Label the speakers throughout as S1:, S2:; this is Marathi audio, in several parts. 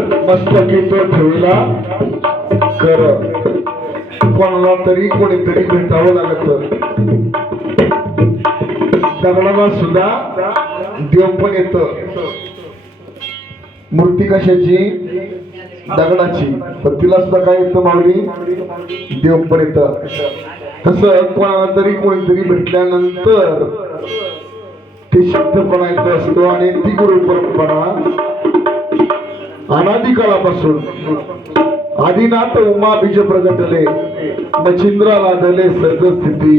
S1: मस्तकी तो ठेवला. कर कोणाला तरी कोणीतरी भेटावं लागत. दगडाला सुद्धा देव पण येत. मूर्ती कशाची? दगडाची. पण तिला सुद्धा काय येतं मावली देव पण येत. तस कोणाला तरी कोणीतरी भेटल्यानंतर ते शब्दपणा येत असतो आणि ती गुरु परंपरा अनादी काळापासून आदिनाथ उमा बीज प्रगटले मच्छिंद्रा लादले सर्गस्थिती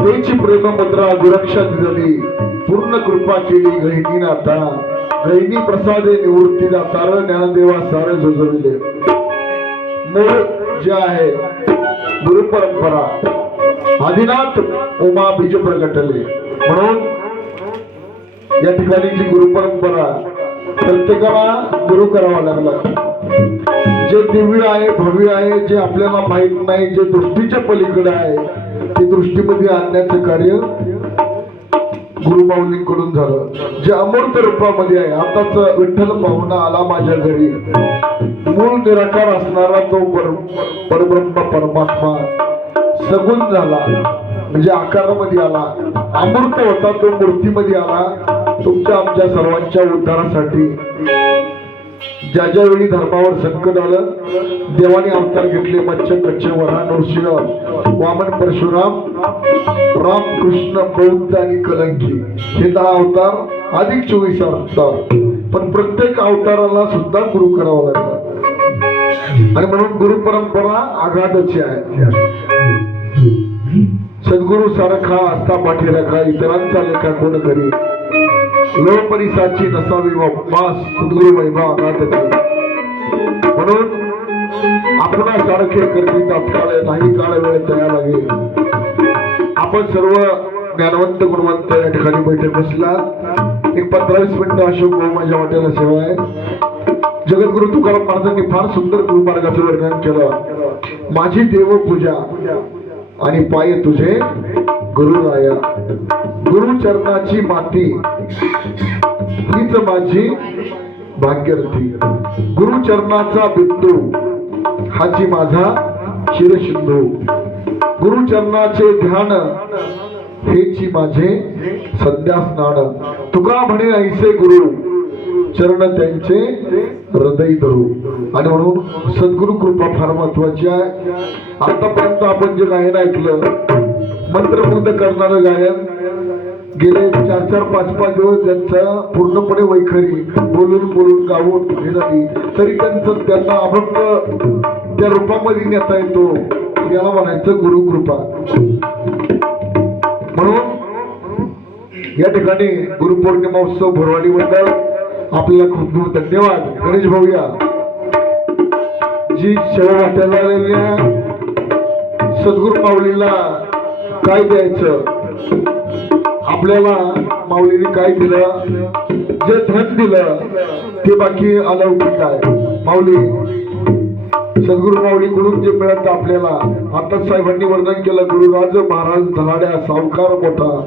S1: तेची प्रेम मुद्रा दिली. पूर्ण कृपा केली गहिनी नाथा गहिनी प्रसादे निवृत्ती दातार ज्ञानदेवा सारे जोजविले मूळ जे आहे गुरु परंपरा आदिनाथ उमा बीज प्रगटले. म्हणून या ठिकाणी जी गुरु परंपरा प्रत्येकाला गुरु करावा लागला. जे दिव्य आहे भव्य आहे जे आपल्याला माहीत नाही जे दृष्टीच्या पलीकडे आहे ते दृष्टीमध्ये आणण्याचं कार्य गुरुमाऊलींकडून झालं. जे अमूर्त रूपामध्ये आहे आताच विठ्ठल पाहुणा आला माझ्या घरी. मूळ निराकार असणारा तो परब्रह्म परमात्मा सगुण झाला. म्हणजे आकारामध्ये आला. अमूर्त होता तो मूर्तीमध्ये आला. तुमच्या आमच्या सर्वांच्या उद्धारासाठी ज्या ज्या वेळी धर्मावर संकट आलं देवाने अवतार घेतले मच्छ कच्छ वरा नृसिंह वामन परशुराम राम कृष्ण बौद्ध आणि कलंकी हे दहा अवतार अधिक चोवीस अवतार. पण प्रत्येक अवताराला सुद्धा गुरु करावा लागला. आणि म्हणून गुरु परंपरा आघाताची आहे. सद्गुरु सारखा असता पाठीराखा इतरांचा लेखा कोण करी लोपरिसाची नसावी वास सद्गुरु महिमा अगाधची म्हणून आपणा सारखे करते काळ नाही काळ वेळ तयार लागेल आपण सर्व ज्ञानवंत गुणवंत या ठिकाणी बैठक बसला. एक पंधरावीस मिनिटं अशोक भाऊ माझ्या वाट्याला सेवा आहे. जगद्गुरु तुकाराम महाराजांनी फार सुंदर गुरुमार्गाचं वर्णन केलं. माझी देव पूजा आणि पाय तुझे गुरुराया. गुरु चरणाची माती. हीच माझी भाग्यरथी. गुरु चरणाचा बिंदू. हाची माझा शिरसिंधू गुरु चरणाचे ध्यान हेची माझे सध्या स्नान तुका म्हणे ऐसे गुरु चरण त्यांचे हृदय धरू. आणि म्हणून सद्गुरु कृपा फार महत्वाची आहे. आतापर्यंत आपण जे गायन ऐकलं मंत्रमुग्ध करणारं गायन गेले चार चार पाच पाच दिवस त्यांचा पूर्णपणे वैखरी बोलून बोलून गावून हे झाली तरी त्यांचं त्यांना अभंग त्या रूपामध्ये नेता येतो याला म्हणायचं गुरु कृपा. म्हणून या ठिकाणी गुरुपौर्णिमा उत्सव भरवाडी मंडळ आपल्याला खूप खूप धन्यवाद. गणेश भाऊया जी सेवा वाटायला आलेल्या सद्गुरू माऊलीला काय द्यायचं? आपल्याला माऊलीने काय दिलं? जे धन दिलं ते बाकी अलौकिक आहे माऊली सद्गुरु माऊलीकडून जे मिळत आपल्याला आता साहेबांनी वर्णन केलं गुरुराज महाराज धनाड्या सावकार मोठा.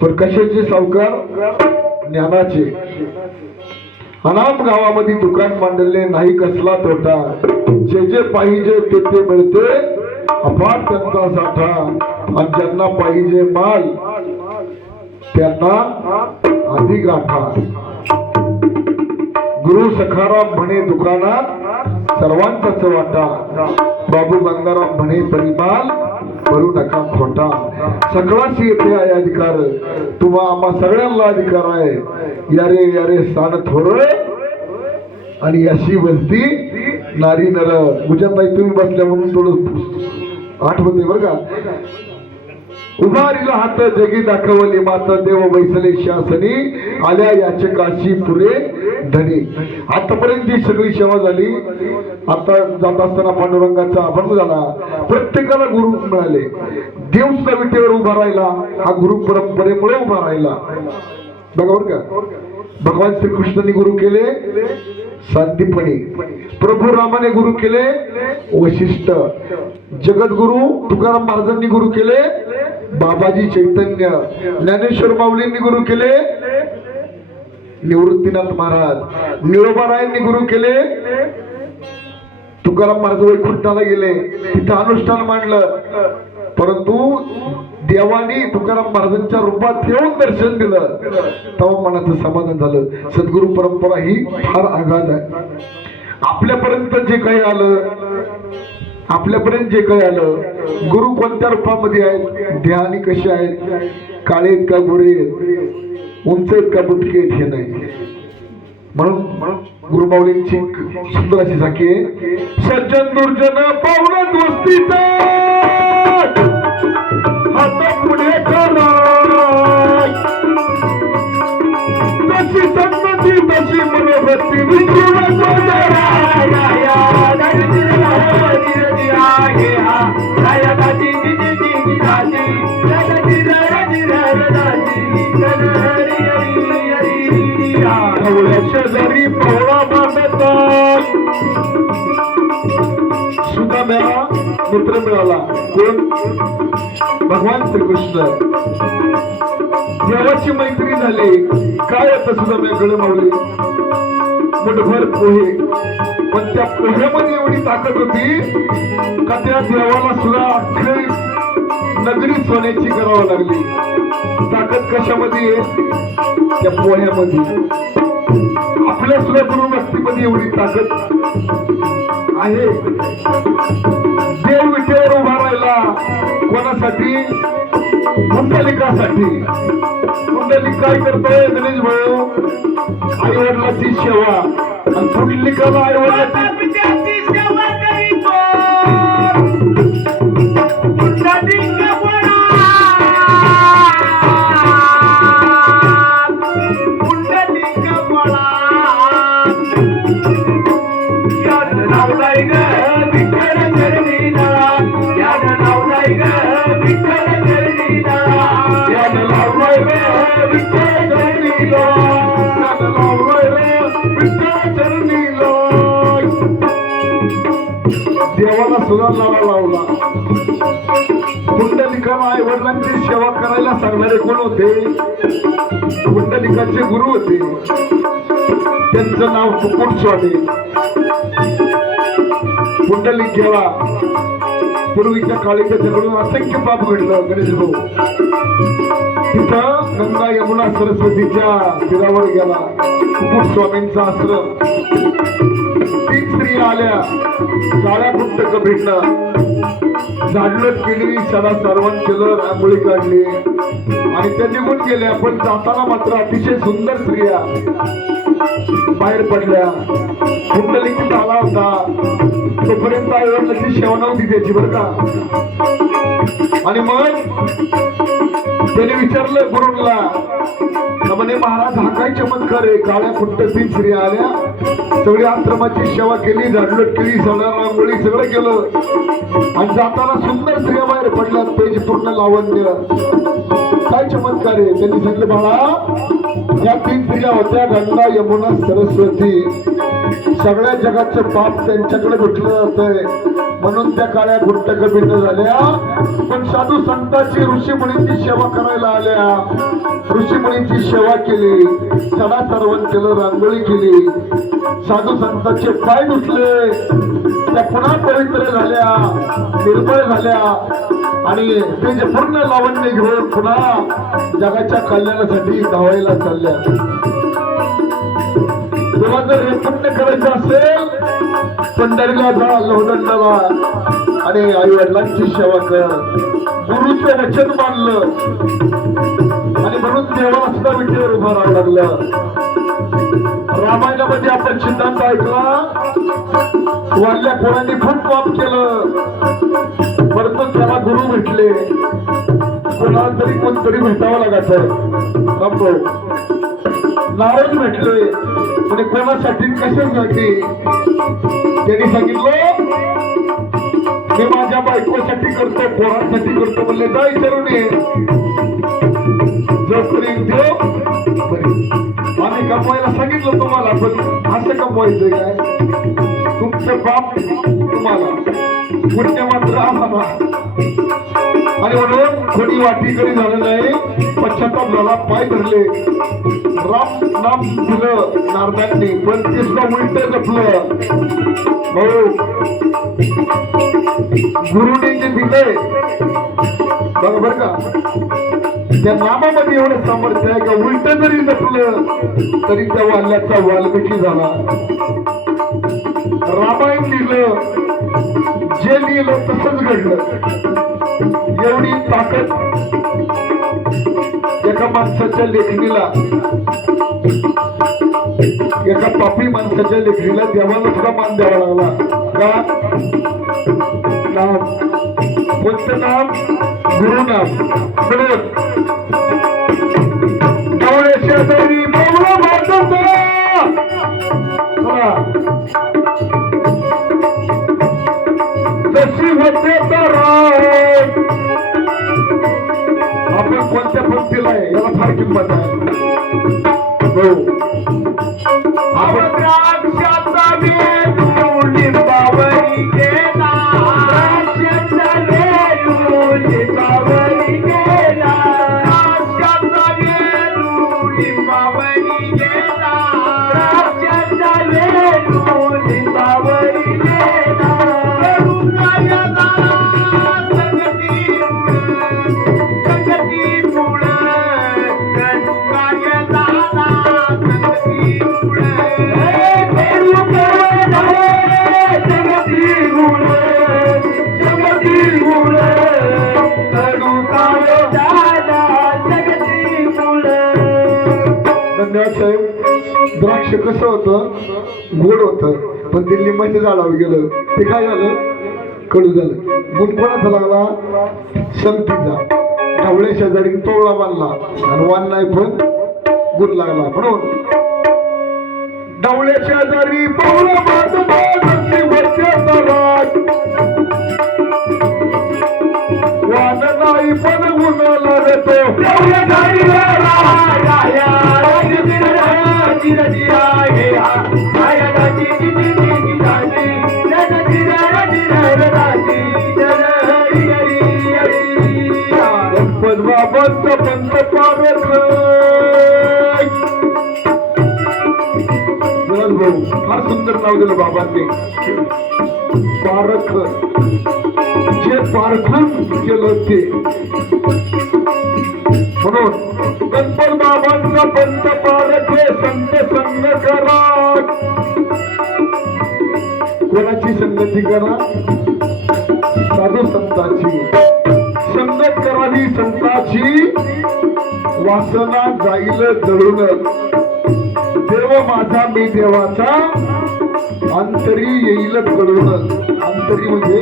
S1: पण कशाचे सावकार? ज्ञानाचे. अनाम गावामध्ये दुकान मांडले नाही कसला तोटा. जे जे पाहिजे ते ते मिळते. अफाट त्यांचा साठा. आणि ज्यांना पाहिजे माल त्यांना अधिक गाठा गुरु सखाराम म्हणे दुकानात सर्वांचाच वाटा. बाबू गंगाराम म्हणे परिमाल करू नका खोटा. सगळाच येथे आहे अधिकार. तुम्हा आम्हा सगळ्यांना अधिकार आहे. यारे यारे स्थान थोर आणि अशी वस्ती नारी नर. गुजरात तुम्ही बसल्या म्हणून थोडं आठवते बरं का? उभारीला हात जगी दाखवली माता देव बैसले शासनी आल्या याचकाशी पुरे धनी आतापर्यंत जी सगळी सेवा झाली आता जात असताना पांडुरंगाचा अभंग झाला प्रत्येकाला गुरु मिळाले. देव सुद्धा उभा राहिला हा गुरु परंपरेमुळे उभा राहिला. बघा बरं का. भगवान श्रीकृष्णाने गुरु केले शांतीपणे. प्रभू रामाने गुरु केले वशिष्ठ. जगद्गुरु तुकाराम महाराजांनी गुरु केले बाबाजी चैतन्य. ज्ञानेश्वर माऊलींनी गुरु केले निवृत्तीनाथ महाराज. निळोबारायांनी गुरु केले तुकाराम महाराज वैकुंठाला गेले. तिथं अनुष्ठान मांडलं. परंतु देवानी तुकाराम महाराजांच्या रूपात येऊन दर्शन दिलं. तेव्हा मनाचं समाधान झालं. सद्गुरु परंपरा ही फार आघात आहे. आपल्यापर्यंत जे काही आलं आपल्यापर्यंत जे काही आलं गुरु कोणत्या रूपामध्ये आहेत? ध्यानी कसे आहेत? काळे आहेत का गोरे आहेत? उंच आहेत का बुटके आहेत? हे नाही. म्हणून गुरुबावलींची सुंदर अशी झाकी आहे. सज्जन दुर्जन पाहुण्यात दोस्तीचा! हात पुढे करा तशी संमती तशी मनोभक्ती विसरू मित्र कोण? भगवान श्रीकृष्ण. देवाची मैत्री झाली. काय आता सुद्धा मी गळ मावली. मुठभर पोहे. पण त्या पोह्यामध्ये एवढी ताकद होती का त्या देवाला सुद्धा अख्खी नगरी सोन्याची करावं लागली. ताकद कशामध्ये? त्या पोह्यामध्ये. आपल्या सुद्धा गुरु भक्तीमध्ये एवढी ताकद. आहे. देव विटेवर उभा राहिला. कोणासाठी? कुंडलिकासाठी कुंडलिक काय करतोय गणेश भाऊ. आई वडिलाची सेवा. आणि कुंडलिकाला आई वडिलाची देवाला लावला. कुंडलिकाला आई वडिलांची सेवा करायला सांगणारे कोण होते? कुंडलिकाचे गुरु होते. त्यांचं नाव कुकुट स्वामी. कुंडलिक गेला पूर्वीच्या काळी त्याच्याकडून असंख्य पाप घडलं गणेश भाऊ. तिथं गंगा यमुना सरस्वतीच्या तीरावर गेला. कुकुट स्वामींचा आश्रम. आल्या. काळ्या पुस्तकं भेटलं झाडलोट केली सडा सारवण केलं रांगोळी काढली. आणि त्या निघून गेल्या पण जाताना मात्र अतिशय सुंदर स्त्रिया बाहेर पडल्या. कुंडलिकी आला होता. तोपर्यंत आईवडिलांची सेवा नव्हती त्याची बरं का? आणि मग त्याने विचारलं गुरुला म्हणे महाराज हा काय चमत्कार आहे? काळ्या फुट्ट तीन स्त्रिया आल्या. सगळी आश्रमाची सेवा केली झाडलोट केली सगळ्या रांगोळी सगळं केलं. आणि जाताना सुंदर स्त्रिया बाहेर पडल्या त्याची पूर्ण लावण्य. काय चमत्कार आहे? त्यांनी सांगितलं बाळा या तीन क्रिया होत्या गंगा यमुना सरस्वती. सगळ्या जगाचं पाप त्यांच्याकडे भेटलं जातंय. म्हणून त्या काळ्या गुट्ट कबिंड झाल्या. पण साधू संतांची ऋषी मुलींची सेवा करायला आल्या. ऋषी मुलींची सेवा केली. सडा सर्वण केलं रांगोळी केली. साधू संतांचे पाय दुसले त्या पुन्हा पवित्र झाल्या निर्मळ झाल्या. आणि ते जे पूर्ण लावण्य घेऊन पुन्हा जगाच्या कल्याणासाठी धावायला चालल्या. तेव्हा जर हे पुण्य करायचं असेल पंढरीला जा लोहदंडाला आणि आई वडिलांची सेवा कर. गुरुचं वचन मानलं. आणि म्हणून देवाला सुद्धा विटेवर उभा राहावं लागलं. रामायणामध्ये आपण सिद्धांत ऐकला. वाढल्या कोणाने खूप पाप केलं. परंतु त्याला भेटले कोणाला तरी कोणतरी भेटावं लागायचं. बापू. नारद भेटले आणि कोणासाठी कशासाठी? त्यांनी सांगितलं मी माझ्या बायकोसाठी करतो पोरांसाठी करतो म्हणले जा विचारून ये जोपर्यंत देव आम्ही कमवायला सांगितलं तुम्हाला पण असं कमवायचं काय? तुमचं बाप तुम्हाला पुण्य मात्र आम्हाला. आणि म्हणून कोणी वाटीकडे झालं नाही पश्चाताप झाला पाय धरले. राम नाम दिलं नारदांनी पण तिसरा उलट जपलं. भाऊ गुरुने जे दिलंय बरोबर का त्या नामामध्ये एवढं सामर्थ्य आहे का? उलट जरी जपलं तरी त्या वाल्याचा वाल्मिकी झाला. रामायण लिहिलं जे लिहिलं तसंच घडलं. एवढी ताकद एका माणसाच्या लेखणीला एका पापी माणसाच्या लेखणीला देवाला सुद्धा मान द्यावा लागला. का? नाम. कोणतं नाम? गुरु गुरुनाम. म्हणून डोळे शेजारी बोलू आपण कोणत्या पंक्तीला आहे? याला फार किंमत आहे. हो. आपण साहेब द्राक्ष कसं होतं? गोड होतं. पण ते लिंबाच्या झाडावर गेलं. ते काय झालं? कडू झालं. गुण कोणाचा लागला? संतीचा ढवळे शेजारी तोळा बांधला. आणि वान नाही पण गुण लागला. म्हणून ढवळे शेजारी पवळा बांधला. पण गुण लागतो गणपत पंत भाऊ फार सुंदर नाव दिलं बाबांनी. पारख. जे पारखून केलं ते. म्हणून गणपत बाबांचा पंत पारख संत संग करा. कोणाची संगती करा? साधू संतांची. संगत करावी संताची. वासना जाईल जळून. देव माझा मी देवाचा. अंतरी येईल कळून अंतरी म्हणजे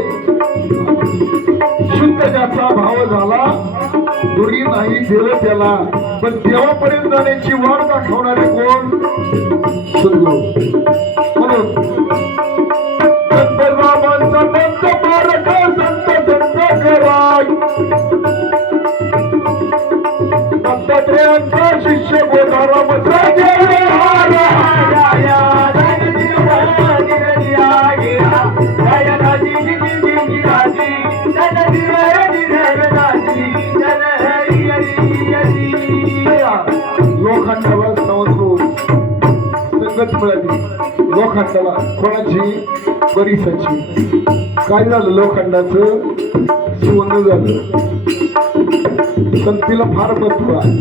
S1: शुद्ध ज्याचा भाव झाला दुरी नाही देव त्याला. पण देवापर्यंत जाण्याची वाट दाखवणारे कोण? सद्गुरू म्हणून गणपत बाबांचा पंच पारक लोखंडाला समजलो संगत मिळाली. लोखंडाला कोणाची? बरीसाची. काय झालं लोखंडाचं? सुवर्ण झालं. संतीला फार महत्त्व आहे.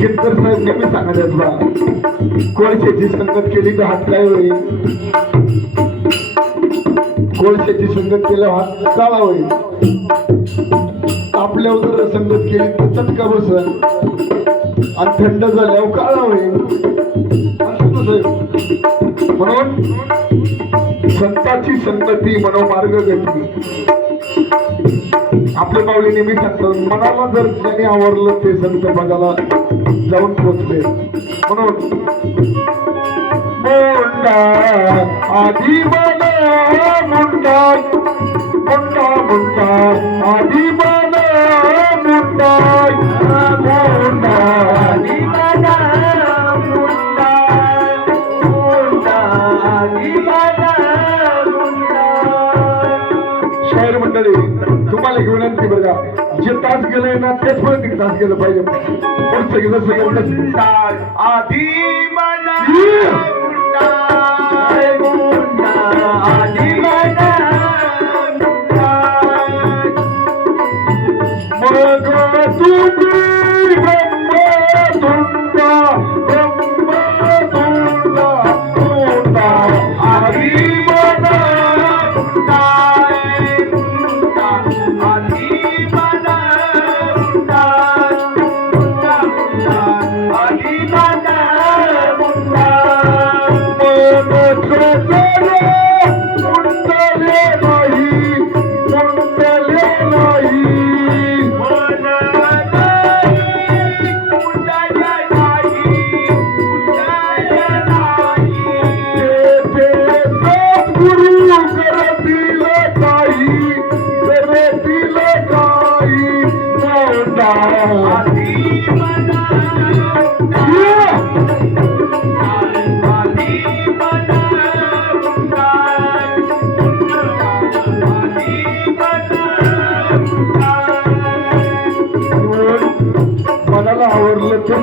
S1: कीर्तन साहेब नेहमी सांगण्यात बा कोळशेची संगत केली तर हात काय होईल? कोळशेची संगत केल्यावर हात काळा होईल. आपल्यावर जर संगत केली तर चटका बसल आणि थंड झाल्यावर काळा होईल म्हणून संताची संगती मनोमार्ग गती. आपले पावले नेहमी सांगतात मनाला जर ज्याने आवडलं ते संत बघायला जाऊन पोचले. म्हणून मुंडा आधी मला मुंडा मुंडा मुंडा आधी मला
S2: शायर मंडळी
S1: तुम्हाला घेऊन आणखी बघा जे तास गेले ना तेच पण तास गेलं पाहिजे. पुढचं गेलं सगळं तास
S2: आधी आधी
S1: मग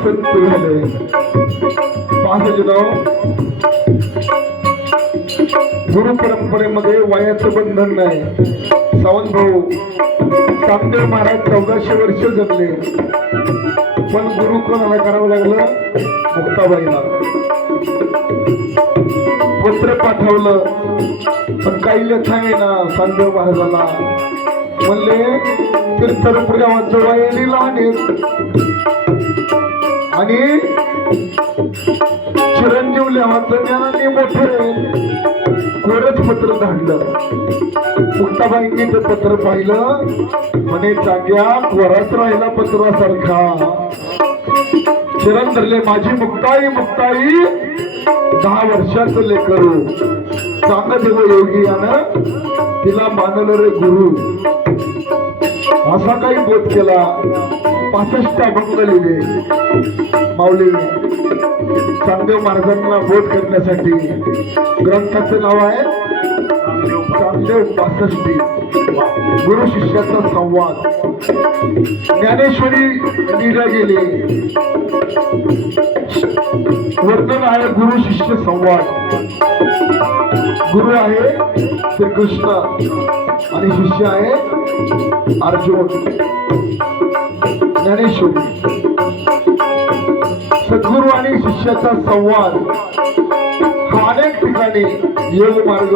S1: आवडलं ते सत्य झालंय नाव गुरु परंपरेमध्ये वयाचं बंधन नाही. सावंत भाऊ कामदेव महाराज चौदाशे वर्ष जगले. पण गुरु कोणाला करावं लागलं? मुक्ताबाईला. पत्र पाठवलं. पण काही लेखा ना सांगदेव महाराजांना. म्हणले तीर्थरूप गावाचं वयाने लहान आहेत आणि चिरंजीव लेवाचं मोठे कोरच पत्र धाडलं. मुक्ताबाईंनी ते पत्र पाहिलं. म्हणे चांगल्या कोराच राहिला पत्रासारखा. चिरण धरले माझी मुक्ताई मुक्ताई दहा वर्षाचं लेकरू. चांगलं देव योगी यानं तिला मानलं रे गुरु. असा काही बोध केला. पासष्ट अभंग लिहिले. माऊलीने चांगदेव महाराजांना बोध करण्यासाठी ग्रंथाचं नाव आहे चांगदेव पासष्टी. गुरु शिष्याचा संवाद. ज्ञानेश्वरी लिहिल्या गेले. वर्णन आहे गुरु शिष्य संवाद. गुरु आहे श्रीकृष्ण आणि शिष्य आहे अर्जुन. ज्ञानेश्वरी. सद्गुरू आणि शिष्याचा संवाद हा अनेक ठिकाणी योग मार्ग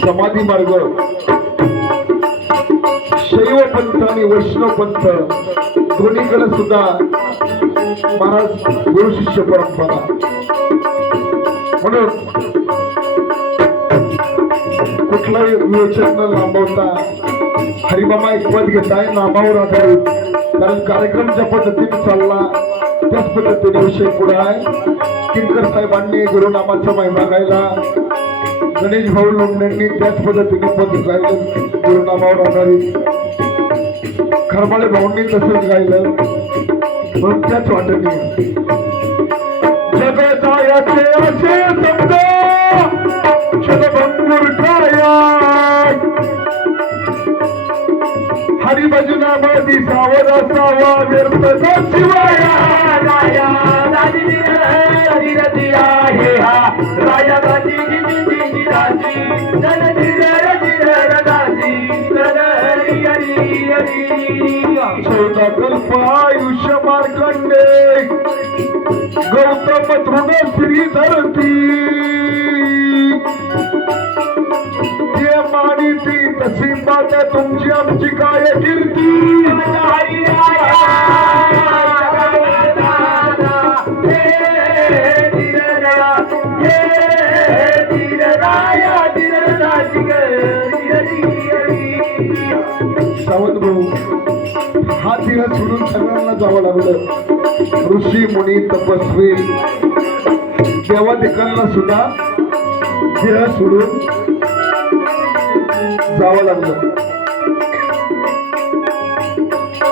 S1: समाधी मार्ग शैव पंथ आणि वैष्णव पंथ दोन्हीकडे सुद्धा महाराज गुरु शिष्य परंपरा. म्हणून कुठलाही विवेचन न लांबवता हरिबाबा एक पद घेत आहे नामावर आधारित. कारण कार्यक्रम ज्या पद्धतीने चालला त्याच पद्धतीने विषय पुढे आहे. किंकर साहेबांनी गुरुनामाचा महिमा गायला. गणेश भाऊ लोंढेंनी त्याच पद्धतीने पद गायलं गुरुनामावर आधारित. खरमाळे भाऊंनी तसंच गायलं. म्हणून त्याच वाटणी जगतायाचे असे शब्द क्षणभंगुर काया हरिभजनामध्ये सावध असावा व्यर्थ न शिवाया.
S2: राया राजी हरी रती आहे हा. राया राजी जी जी जी जी राजी जन धीर धीर राजी जन हरी हरी हरी
S1: शोधा कल्प आयुष्य मार्कंडे गौतम तृण श्री धरती. ते मानिती तशी बात तुमची आमची काय कीर्ती? सावंत भाऊ हा दिवस सोडून सगळ्यांना जावं लागलं. ऋषी मुनी तपस्वी देवादिकांना सुद्धा देह सोडून जावं लागलं.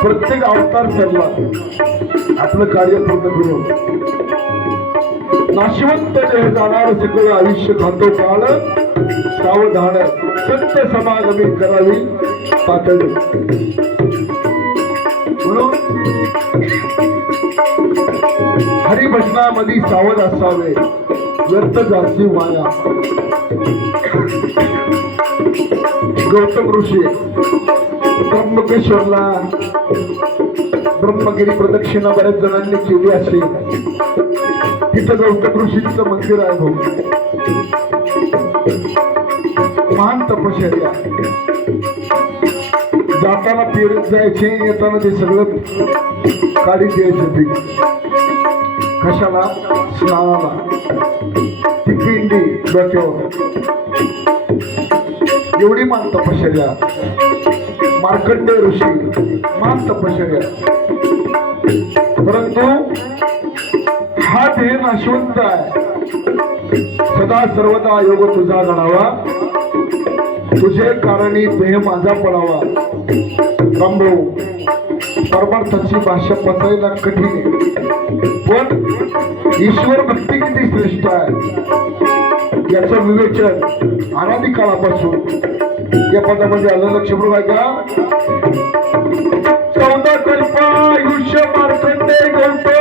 S1: प्रत्येक अवतार सरला आपलं कार्य पूर्ण करून. नाशिवंत देह जाणार सगळं आयुष्य खातो काळ सावधान सत्य समागमी करावी तातडी म्हणून हरिभजनामध्ये सावध असावे. व्यर्थ जास्ती वाया. गौतम ऋषी त्र्यंबकेश्वरला ब्रह्मगिरी प्रदक्षिणा बऱ्याच जणांनी केली असेल तिथं गौतम ऋषीचं मंदिर आहे भाऊ. महान तपश्चर्या. जाताना पेरत जायचे येताना ते सगळं काढी द्यायचं ते. कशाला? स्नानाला ती पिंडी डोक्यावर. एवढी मान तपश्चर्या. मार्कंड ऋषी मान तपश्चर्या. परंतु हा देह नाशवंत आहे. सदा सर्वदा योग तुझा जाणावा तुझे कारणी देह माझा पडावा. थांबव परमार्थाची भाषा पचायला कठीण पण ईश्वर भक्ती किती श्रेष्ठ आहे? याचं विवेचन अनादी काळापासून या पदामध्ये आलं. लक्षपूर्व आहे का? चौदा कल्प आयुष्य मार्कंडे गौतम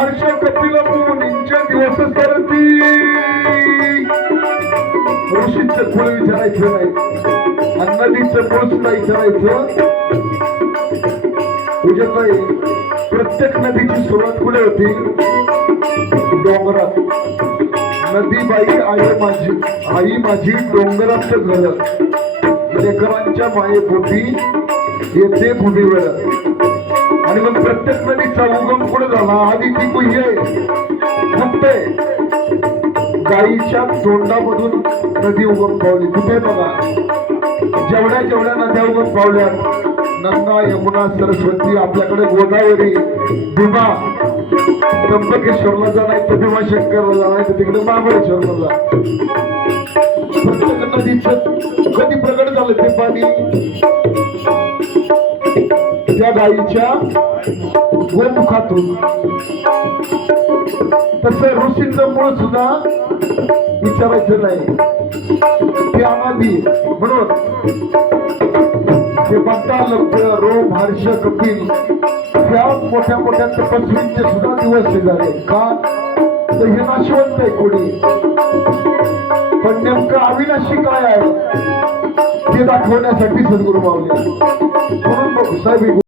S1: हर्ष कपिल मुनींचे दिवस सरती ऋषींचं कुळ विचारायचं नाही. आणि नदीचं सुद्धा विचारायचं. उद्याताई प्रत्येक नदीची सुरुवात कुठे होती? डोंगरात. नदी बाई आई माझी आई माझी डोंगराचं घर. लेकरांच्या मायेपोटी येते भूमीवर. आणि मग प्रत्येक नदीचा उगम कुठे झाला. आधी ती कुही आहे. गाईच्या तोंडामधून नदी उगम पावली. कुठे बघा जेवढ्या जेवढ्या नद्या उगम पावल्या नंदा यमुना सरस्वती आपल्याकडे गोदावरी भीमा त्र्यंबकेश्वरला जाणार तर भीमा शंकरला जाणार तर तिकडे महाबळेश्वरला जा प्रत्येक नदीचं कधी प्रगट झालं ते पाणी? त्या गाईच्या गोमुखातून. तसं ऋषींचं मूळ सुद्धा विचारायचं नाही. ते अनादी म्हणून ते लक्ष रोम हर्ष कपिल त्या मोठ्या मोठ्या तपस्वींचे सुद्धा दिवस झाले का? तर हे नाशवंत आहे कोणी. पण नेमकं अविनाशी काय आहे ते दाखवण्यासाठी सद्गुरू मावले म्हणून साहेब